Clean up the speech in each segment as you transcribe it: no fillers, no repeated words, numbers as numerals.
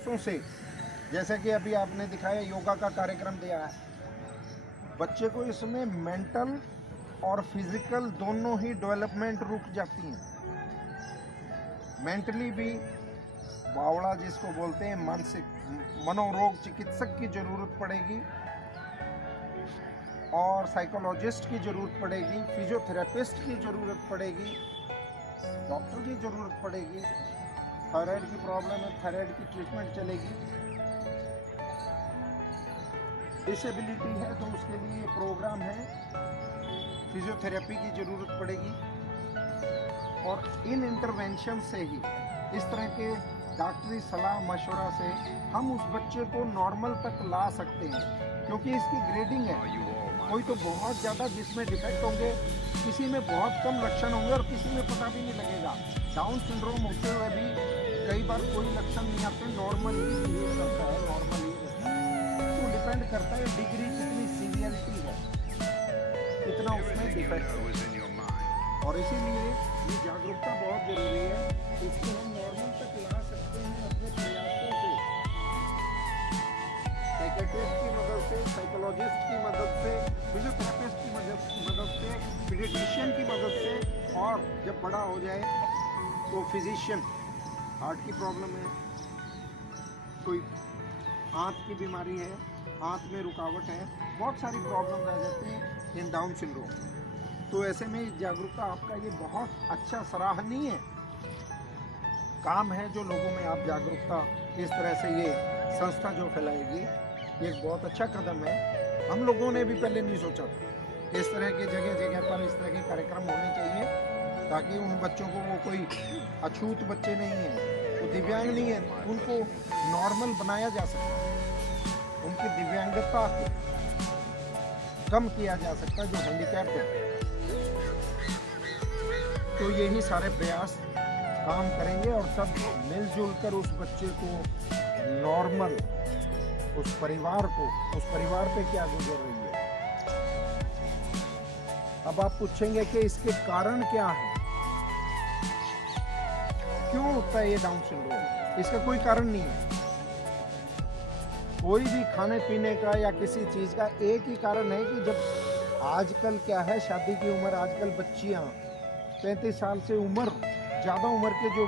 प्रयासों से, जैसे कि अभी आपने दिखाया योगा का कार्यक्रम दिया है, बच्चे को इसमें मेंटल और फिजिकल दोनों ही डेवलपमेंट रुक जाती हैं। मेंटली भी बावड़ा जिसको बोलते हैं, मानसिक मनोरोग चिकित्सक की ज़रूरत पड़ेगी और साइकोलॉजिस्ट की ज़रूरत पड़ेगी, फिजियोथेरेपिस्ट की ज़रूरत पड़ेगी, डॉक्टर की ज़रूरत पड़ेगी। थायराइड की प्रॉब्लम है, थायराइड की ट्रीटमेंट चलेगी। डिसेबिलिटी है तो उसके लिए प्रोग्राम है, फिजियोथेरेपी की ज़रूरत पड़ेगी। और इन इंटरवेंशन से ही, इस तरह के डॉक्टरी सलाह मशवरा से हम उस बच्चे को नॉर्मल तक ला सकते हैं, क्योंकि इसकी ग्रेडिंग है। कोई तो बहुत ज़्यादा जिसमें डिफेक्ट होंगे, किसी में बहुत कम लक्षण होंगे और किसी में पता भी नहीं लगेगा। डाउन सिंड्रोम होते हुए भी कई बार कोई लक्षण नहीं आते, नॉर्मल ही बिहेव करता है, नॉर्मल ही रहता है। तो डिपेंड करता है डिग्री कितनी सीवियरिटी है, कितना उसमें डिफेक्ट है। और इसीलिए ये जागरूकता बहुत ज़रूरी है। इसको हम नॉर्मल तक ला सकते हैं अपने प्रयासों से, साइकेट्रिस्ट की मदद से, साइकोलॉजिस्ट की मदद से, फिजियोथेरेपिस्ट की मदद से, पीडियाट्रिशियन की मदद से, और जब बड़ा हो जाए तो फिजिशियन, हार्ट की प्रॉब्लम है, कोई आँत की बीमारी है, आँत में रुकावट है, बहुत सारी प्रॉब्लम आ जाती हैं इन डाउन सिंड्रोम। तो ऐसे में जागरूकता आपका ये बहुत अच्छा सराहनीय काम है जो लोगों में आप जागरूकता इस तरह से ये संस्था जो फैलाएगी, ये एक बहुत अच्छा कदम है। हम लोगों ने भी पहले नहीं सोचा था। इस तरह के जगह जगह पर इस तरह के कार्यक्रम होने चाहिए, ताकि उन बच्चों को, वो कोई अछूत बच्चे नहीं हैं, वो दिव्यांग नहीं है, उनको नॉर्मल बनाया जा सकता है, उनकी दिव्यांगता को कम किया जा सकता है जो हैंडीकैप्ड है। तो यही सारे प्रयास काम करेंगे और सब मिलजुल कर उस बच्चे को नॉर्मल, उस परिवार पे क्या गुजर रही है। अब आप पूछेंगे कि इसके कारण क्या है, क्यों होता है ये डाउन सिंड्रोम? इसका कोई कारण नहीं है। कोई भी खाने पीने का या किसी चीज का एक ही कारण है कि जब आजकल क्या है, शादी की उम्र, आजकल बच्चियां 35 साल से उम्र, ज़्यादा उम्र के जो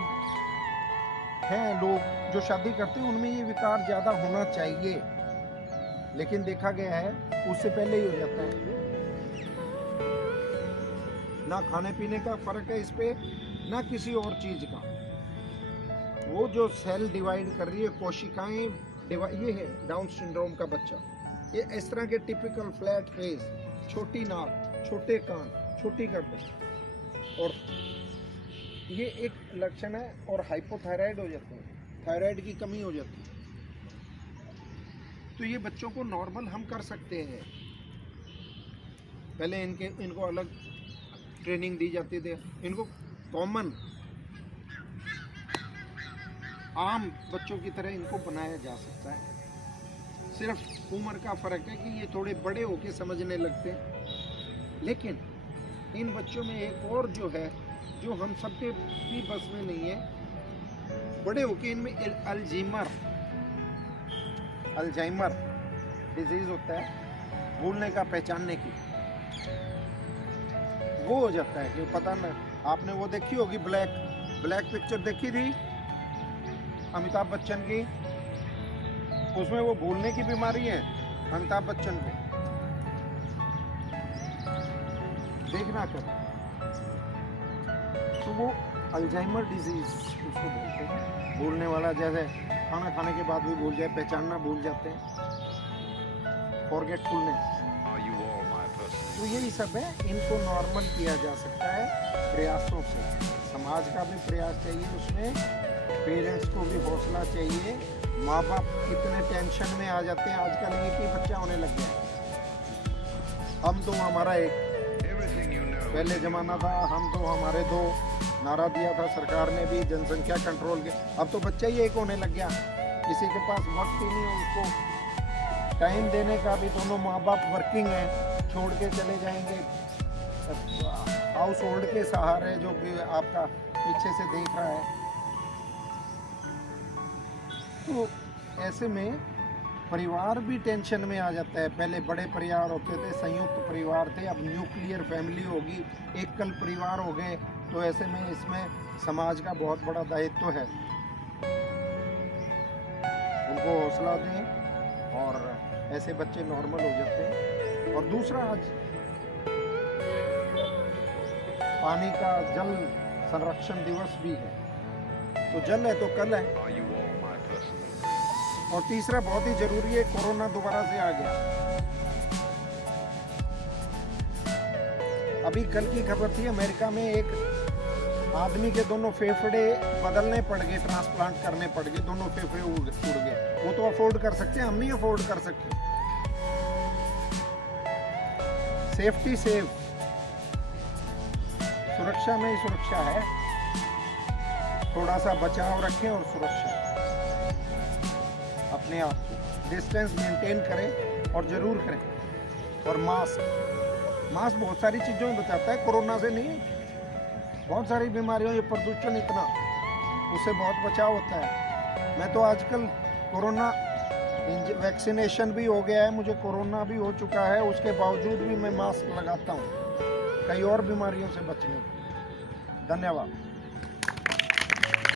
हैं लोग जो शादी करते हैं, उनमें ये विकार ज़्यादा होना चाहिए, लेकिन देखा गया है उससे पहले ही हो जाता है। ना खाने पीने का फर्क है इस पे, ना किसी और चीज़ का। वो जो सेल डिवाइड कर रही है, कोशिकाएं डिवाइड, ये है डाउन सिंड्रोम का बच्चा। ये इस तरह के टिपिकल फ्लैट फेस, छोटी नाक, छोटे कान, छोटी गर्दन, और ये एक लक्षण है। और हाइपोथायराइड हो जाते हैं, थायराइड की कमी हो जाती है। तो ये बच्चों को नॉर्मल हम कर सकते हैं। पहले इनको अलग ट्रेनिंग दी जाती थी, इनको कॉमन आम बच्चों की तरह इनको बनाया जा सकता है। सिर्फ उम्र का फ़र्क है कि ये थोड़े बड़े होके समझने लगते हैं। लेकिन इन बच्चों में एक और जो है, जो हम सबके भी बस में नहीं है, बड़े होके इनमें अल्जाइमर डिजीज़ होता है, भूलने का, पहचानने की, वो हो जाता है कि पता न, आपने वो देखी होगी ब्लैक पिक्चर देखी थी अमिताभ बच्चन की, उसमें वो भूलने की बीमारी है अमिताभ बच्चन को, देखना कर। तो वो अल्जाइमर डिजीज उसको बोलते हैं, भूलने वाला, जैसे खाना खाने के बाद भी भूल जाए, पहचानना भूल जाते हैं, फॉरगेटफुलनेस। तो यही सब है, इनको नॉर्मल किया जा सकता है प्रयासों से। समाज का भी प्रयास चाहिए उसमें, पेरेंट्स को भी हौसला चाहिए। माँ बाप कितने टेंशन में आ जाते हैं, आजकल एक ही बच्चा होने लग गया, हम तो हमारा एक, पहले ज़माना था हम तो हमारे दो, नारा दिया था सरकार ने भी जनसंख्या कंट्रोल के। अब तो बच्चा ही एक होने लग गया, किसी के पास वक्त ही नहीं है उनको टाइम देने का भी। दोनों माँ बाप वर्किंग हैं, छोड़ के चले जाएंगे हाउस होल्ड के सहारे, जो कि आपका पीछे से देख रहा है। तो ऐसे में परिवार भी टेंशन में आ जाता है। पहले बड़े परिवार होते थे, संयुक्त परिवार थे, अब न्यूक्लियर फैमिली होगी, एकल परिवार हो गए। तो ऐसे में इसमें समाज का बहुत बड़ा दायित्व है। उनको हौसला दें और ऐसे बच्चे नॉर्मल हो जाते हैं। और दूसरा, आज पानी का जल संरक्षण दिवस भी है। तो जल है तो कल है। और तीसरा बहुत ही जरूरी है, कोरोना दोबारा से आ गया। अभी कल की खबर थी, अमेरिका में एक आदमी के दोनों फेफड़े बदलने पड़ गए, ट्रांसप्लांट करने पड़ गए, दोनों फेफड़े उड़ गए। वो तो अफोर्ड कर सकते हैं, हम नहीं अफोर्ड कर सकते। सेफ्टी सेफ, सुरक्षा में ही सुरक्षा है। थोड़ा सा बचाव रखें और सुरक्षा, अपने आप को डिस्टेंस मेंटेन करें और जरूर करें। और मास्क बहुत सारी चीज़ों में बचाता है, कोरोना से नहीं, बहुत सारी बीमारियों, ये प्रदूषण इतना, उससे बहुत बचाव होता है। मैं तो आजकल कोरोना वैक्सीनेशन भी हो गया है, मुझे कोरोना भी हो चुका है, उसके बावजूद भी मैं मास्क लगाता हूँ कई और बीमारियों से बचने। धन्यवाद।